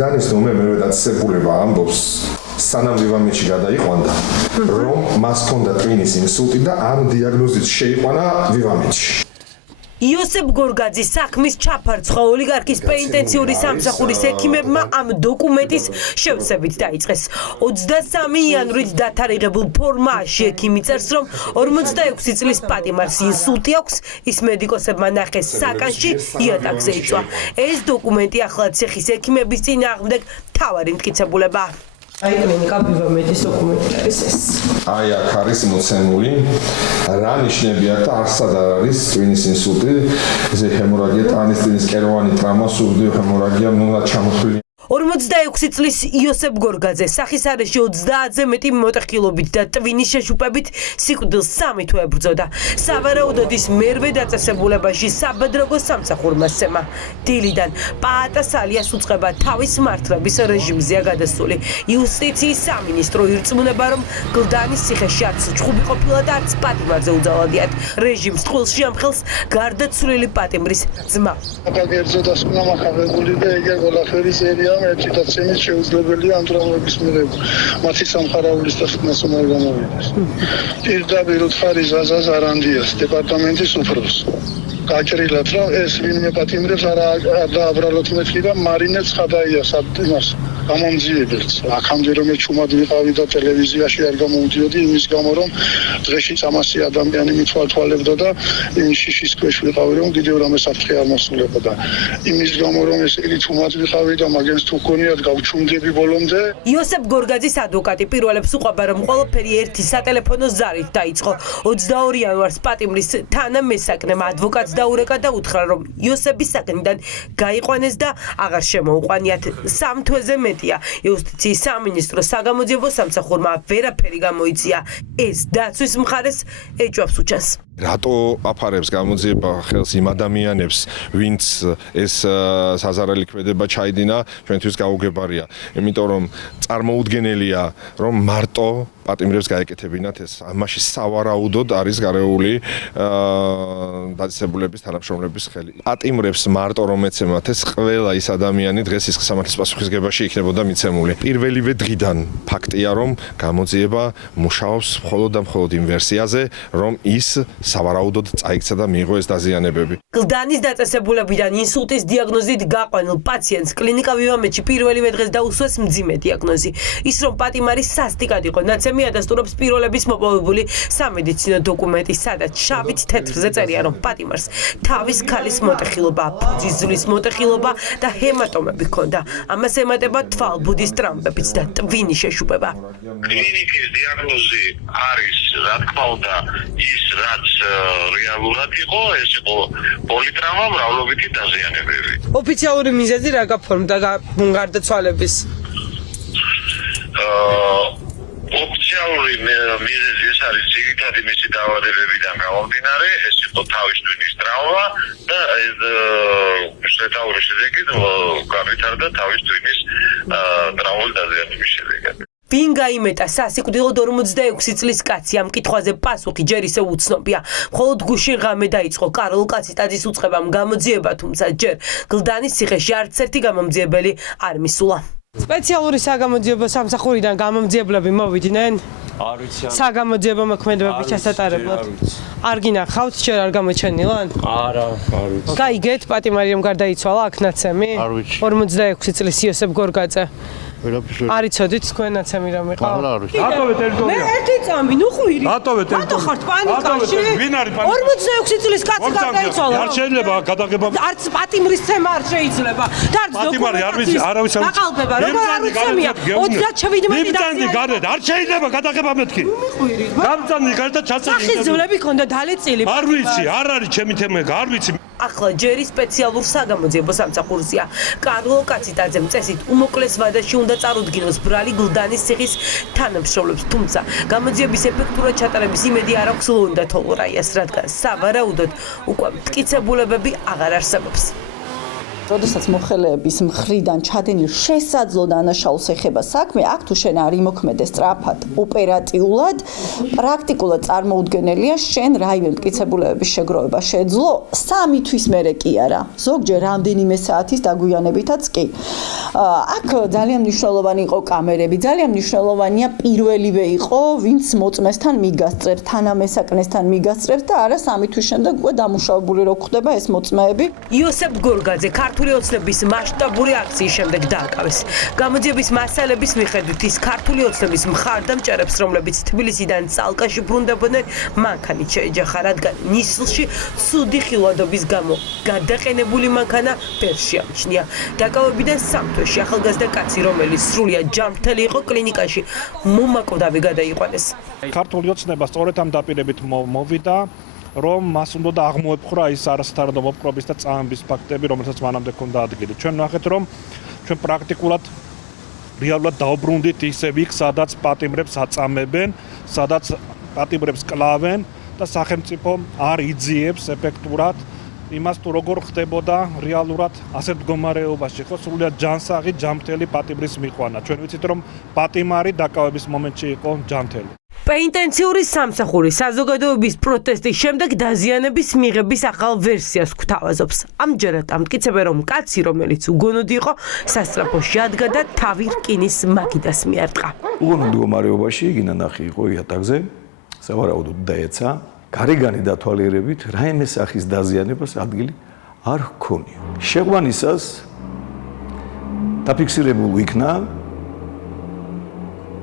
გლდანის ნომერ მერე დაწესებულება ამბობს სანამ ვივამეთში გადაიყვანდა რომ მას ჰქონდა ტვინის ინსულტი და ამ დიაგნოზით შეიყვანა ვივამეთში. იოსებ გორგაძის საქმის ჩაფარცხვა ოლიგარქის პენიტენციური სამსახურის ექიმებმა ამ დოკუმენტის შევსებით დაიწყეს. 23 იანვრით დათარიღებულ ფორმაში ექიმი წერს, რომ 46 წლის პატიმარს ინსულტი აქვს, ის მედიკოსებმა ნახეს საკანში იატაკზე იწვა. ეს დოკუმენტი ახლა ცეხის ექიმების წინააღმდეგ მთავარი მტკიცებულებაა. აი კლინიკა ვივამეთის დოკუმენტი არის ეს. აი აქ არის მოცემული რა ნიშნებია და არსად არ არის ტვინის ინსულტი, ჰემორაგია, ტანის ტვინის კეროვანი ტრავმა, სურდიო ჰემორაგია, ნულა ჩამოთვლილი. 46 წლის იოსებ გორგაძე სახის არეში 30-ზე მეტი მოტეხილობით და ტვინის შეშუპებით სიკვდილს 3 თვე ებრძოდა. სავარაუდოდ ის მერვე დაწესებულებაში საბედროგო სამსახურმა სცემა. დილიდან პაატას ალიას უწყება თავის მართლების რეჟიმზეა გადასული. იუსტიციის სამინისტრო ირწმუნება, რომ გლდანის ციხეში არც ჩხუბი ყოფილა და არც პატიმარზე უძალადიათ. რეჟიმს ტყუილში ამხელს გარდაცვლილი პატიმრის ძმა. აკაგერძო დასკვნა მახარებული და ეგ ყველაფერი ზერია მეციტაციის შეუძლებელია ამ ტრამვების მიღება. მათი სამხარაულის დასკვნას უნდა გამოვიდეს. პირდაპირ უთხარი ზაზას არანდიას დეპარტამენტის უფროს. გაჭრილად რომ ეს ვინმე პატიმრებს არ დააბრალოთ მეთქი და მარინებს ხადაიას იმას გამომძიებელს. აქამდე რომ ჩუმად ვიყავი და ტელევიზიაში არ გამოვიდიოდი იმის გამო რომ დღეში 300 ადამიანი მithვალთვალებდა და იმ შიშის ქვეშ ვიყავი რომ კიდევ რამე საფრთხე არ მოსულებოდა. იმის გამო რომ ეს იგი ჩუმად ვიყავი და მაგენს თუ გქონიათ გავჩუმდები ბოლომდე. იოსებ გორგაძის ადვოკატი პირველებს უყვება რომ ყველაფერი ერთი სატელეფონო ზარით დაიწყო. 22 იანვარს პატიმრის თანამესაკნემ ადვოკატს დაურეკა და უთხრა რომ იოსების საკნიდან გაიყვანეს და აღარ შემოუყვანიათ. 3 თვეზე მეტია იუსტიციის სამინისტრო საგამოძიებო სამსახურმა ვერაფერი გამოიწია. ეს დაცვის მხარეს ეჭვავს უჩანს. რატო აფარებს გამოძიება ხელს იმ ადამიანებს, ვინც ეს საზარელი ქმედება ჩაიდინა, ჩვენთვის გაუგებარია. იმიტომ რომ წარმოუდგენელია, რომ მარტო პატიმრებს გაეკეთებინათ ეს. ამაში სავარაუდოდ არის გარეული დაწესებულების თანამშრომლების ხელი. პატიმრებს მარტო რომ ეცემათ ეს ყველა ის ადამიანი დღეს ის სამართლის პასუხისგებაში იქნებოდა მიცემული. პირველივე დღიდან ფაქტია, რომ გამოძიება მუშაობს მხოლოდ და მხოლოდ იმ ვერსიაზე, რომ ის სავარაუდოდ წაიქცა და მიიღო ეს დაზიანებები. გლდანის დაწესებულებიდან ინსულტის დიაგნოზით გაყვანილ პაციენტს კლინიკა ვივამეთში პირველივე დღეს დაუსვეს მძიმე დიაგნოზი. ის რომ პატიმარი სასტიკად იყო ნაცემი ადასტურებს პიროლების მოპოვებული სამედიცინო დოკუმენტი, სადაც შავით თეთრზე წერია, რომ პატიმარს თავის ქალის მოტეხილობა, ფუძის ძვლის მოტეხილობა და ჰემატომები ჰქონდა. ამას ემატება თვალბუდის ტრამვებიც და ტვინის შეშუპება. კლინიკის დიაგნოზი არის, რა თქმა უნდა, ის რაც რეალურად იყო, ეს იყო პოლიტრამა, მრავლობითი დაზიანებები. ოფიციალური მიზეზი რა გაფორმდა გარდაცვალების? ოფიციალური მიზეზი ეს არის ძირითადი მისი დაავადებებიდან გამომდინარე, ეს იყო თავის ტვინის ტრავმა და შეტაური შედეგი განვითარდა თავის ტვინის ტრავმული დაზიანების შედეგად. ვინ გაიმეტა სასიკვდილოდ 46 წლის კაცი? ამ კითხვაზე პასუხი ჯერ ისევ უცნობია. მხოლოდ გუშინ ღამე დაიწყო კარლ კაციტაძის უწყებამ გამოძიება, თუმცა ჯერ გლდანის ციხეში არც ერთი გამომძიებელი არ მისულა. სპეციალური საგამოძიებო სამსახურიდან გამომძიებლები მოვიდნენ? არ ვიცი. საგამოძიებო მოქმედებების ჩასატარებლად. არ გინახავთ, შენ არ გამოჩენილან? არა, არ ვიცი. გაიგეთ პატიმარი რომ გარდაიცვალა აქ ნაცემი? არ ვიცი. 46 წლის იოსებ გორგაძე. არ იცოდით თქვენ ნაცემი რომ იყო? არ ვიცი. რატოვე ტერიტორია? მე ერთი წამი, ნუ ხვირი. რატოვე ტერიტორია? რატო ხართ პანიკაში? ვინ არის პანიკაში? 46 წლის კაცი გარდაიცვალა. არ შეიძლება გადაღება. არც პატიმრის ცემა არ შეიძლება. და არც პატიმარი არ ვიცი, არავის არ ვიცი. დაყალბება, როგორ არ უცემია? 37 მეტი დაზიანება. გარეთ, არ შეიძლება გადაღება მეთქი. გამწანი გარდა ჩასწრები. სახიზულები ქონდა დალეწილი. არ ვიცი, არ არის ჩემი თემა, არ ვიცი. ახლა ჯერი სპეციალურ საგამოძიებო სამსახურზეა. კარლ კაციტაძემ წესით უმოკლეს ვადაში უნდა წარუდგინოს ბრალი გლდანის ციხის თანამშრომლებს, თუმცა გამოძიების ეფექტურად ჩატარების იმედი არ აქვს ლონდა თოლღრაიას, რადგან სავარაუდოდ უკვე მტკიცებულებები აღარ არსებობს. როდესაც მოხელეების მხრიდან ჩადენილ შესაძლო დანაშაულს ეხება საქმე, აქ თუ შენ არ იმოქმედე სწრაფად, ოპერატიულად, პრაქტიკულად წარმოუდგენელია შენ რაიმე მტკიცებულებების შეგროვება შეძლო 3 თვის მერე კი არა. ზოგჯერ რამდენიმე საათის დაგვიანებითაც კი. აქ ძალიან მნიშვნელოვანი იყო კამერები, ძალიან მნიშვნელოვანია პირველივე იყო, ვინც მოწმესთან მიგასწრებს, თანამესაკნესთან მიგასწრებს და არა 3 თვის შემდეგ უკვე დამუშავებული რო ხდება ეს მოწმეები. იოსებ გორგაძე ქართული ოცნების მასშტაბური აქციის შემდეგ დააკავეს. გამოძიების მასალების მიხედვით ის ქართული ოცნების მხარდამჭერებს, რომლებიც თბილისიდან წალკაში ბრუნდებოდნენ, მანქანით შეეჯახა, რადგან ნისლში ცუდი ხილვადობის გამო გადაყენებული მანქანა ვერ შეამჩნია. დაკავებიდან 3 თვეში ახალგაზრდა კაცი, რომელიც სრულიად ჯანმრთელი იყო, კლინიკაში მომაკვდავი გადაიყვანეს. ქართული ოცნება სწორედ ამ დაპირებით მოვიდა, რომ მას უნდა აღმოეპყრა ის არასათანადო მოპყრობის და წამების ფაქტები, რომელსაც მანამდე ჰქონდა ადგილი. ჩვენ ნახეთ, რომ ჩვენ პრაქტიკულად რეალურად დაუბრუნდით ისევ იქ, სადაც პატიმრებს აწამებენ, სადაც პატიმრებს კლავენ და სახელმწიფო არ იძიებს ეფექტურად იმას, თუ როგორ ხდებოდა რეალურად ასეთ მდგომარეობაში, ხო, სრულიად ჯანსაღი ჯანმრთელი პატიმრის მიყვანა. ჩვენ ვიცით, რომ პატიმარი დაკავების მომენტში იყო ჯანმრთელი. პენიტენციური სამსახური საზოგადოების პროტესტის შემდეგ დაზიანების მიღების ახალ ვერსიას გვთავაზობს. ამჯერად ამტკიცებენ, რომ კაცი, რომელიც უგონოდი იყო, სასწრაფოში ადგა და თავი რკინის მაგიდას მიარტყა. უგონო მდგომარეობაში გინანახი იყო იატაკზე, სავარაუდოდ დაეცა. გარეგანი დათვალიერებით რაიმე სახის დაზიანებას ადგილი არ ჰქონია. შეყვანისას დაფიქსირებულ იქნა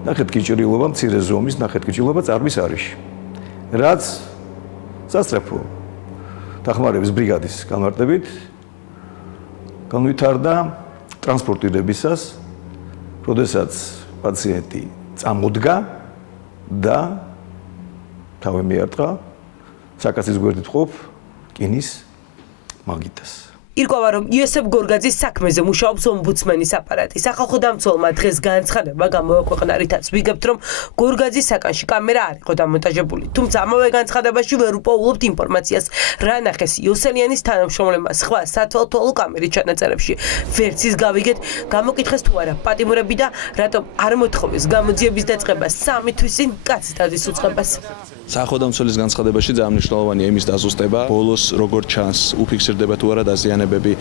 ნახეთქიჭრილობა, მცირე ზომის ნახეთქიჭრილობა წარბის არეში. რაც სასწრაფო დახმარების ბრიგადის განმარტებით განვითარდა ტრანსპორტირებისას, როდესაც პაციენტი წამოდგა და თავი მიარტყა საკაცის გვერდით ყოფ რკინის მაგიდას. ირკვევა, რომ იოსებ გორგაძის საქმეზე მუშაობს ომბუდსმენის აპარატი. სახალხო დამცველმა დღეს განცხადება გამოაქვეყნა, რითაც ვიგებთ, რომ გორგაძის საკანში კამერა არ იყო დამონტაჟებული. თუმცა ამავე განცხადებაში ვერ უპოულობთ ინფორმაციას, რა ნახეს იოსელიანის თანამშრომლებმა სხვა სათვალთვალო კამერის ჩანაწერებში. ვერც ის გავიგეთ, გამოკითხეს თუ არა პატიმრები და რატომ არ მოთხოვეს გამოძიების დაწყება 3 თვის წინ კაცის ტაძრის უწყებას. სახელმწიფოს განცხადებაში ძალიან მნიშვნელოვანია იმის დაზუსტება. ბოლოს როგორ ჩანს, უფიქსირდება თუ არა დაზიანებები,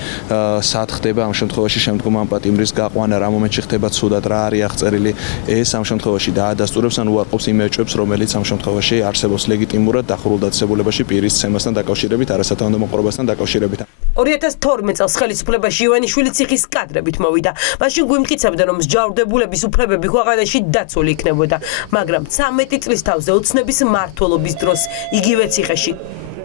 სად ხდება ამ შემთხვევაში შემდგომ ამ პატიმრის გაყვანა, რა მომენტში ხდება ცუდად, რა არის აღწერილი, ეს ამ შემთხვევაში დაადასტურებს ან უარყოფს იმ ეჭვებს, რომელიც ამ შემთხვევაში არსებობს ლეგიტიმურად დახურულ დაწესებულებაში პირის ცემასთან დაკავშირებით, არასათანადო მოპყრობასთან დაკავშირებით. 2012 წელს ხელისუფლებაში ივანიშვილი ციხის კადრებით მოვიდა. მაშინ გვიმტკიცებდა, რომ მსჯავრდებულების უფლებები ქვეყანაში დაცული იქნებოდა, მაგრამ 13 წლის თავზე ოცნების მმართველობის დროს იგივე ციხეში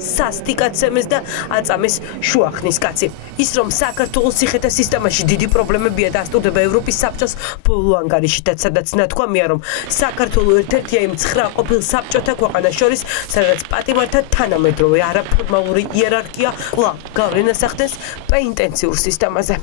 სასტიკაცემეს და აწამეს შუახნის კაცი. ის რომ საქართველოს ციხეთა სისტემაში დიდი პრობლემებია დასტურდება ევროპის საბჭოს ბოლო ანგარიშითაც, სადაც ნათქვამია, რომ საქართველოს ერთ-ერთია იმ 9 ყოფილ საბჭოთა ქვეყანას შორის, სადაც პატიმართა თანამედროვე არაფორმალური იერარქია კვლავ გავლენას ახდენს პენიტენციურ სისტემაზე.